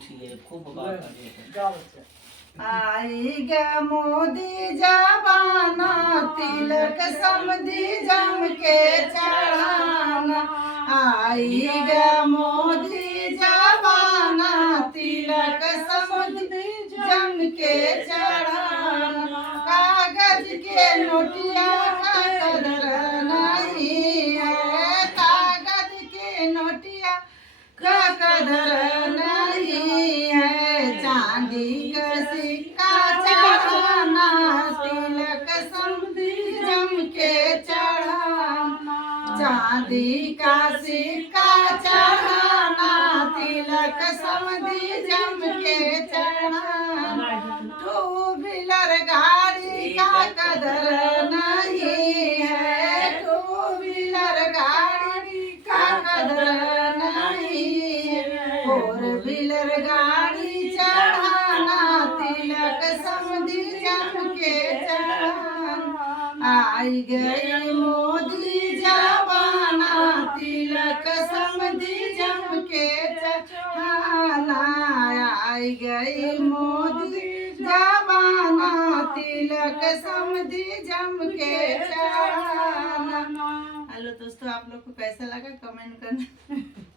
उठिए खूब बात करिए। आई ग मोदी जवाना तिलक समधी जम के चढ़ाना। आई ग मोदी जवाना तिलक समधी जम के चढ़ाना। कागज के नोटिया का कदर नहीं है, कागज के नोटिया का कदर नहीं है। चांदी का सिक्का चढ़ाना तिलक समधी जम के चढ़ाना। चांदी का सिक्का चढ़ाना तिलक समधी जम के चढ़ाना। टू व्हीलर गाड़ी का कदर नहीं है, टू व्हीलर गाड़ी का कदर नहीं है। फोर व्हीलर गाड़ी चढ़ाना तिलक समधी जम के चढ़ाना। आई गई मोदी जवाना तिलक समधी जम के चढ़ाना। आई गई मोदी जवाना तिलक समधी जम के चढ़ाना। हेलो दोस्तों, आप लोग को कैसा लगा कमेंट करना।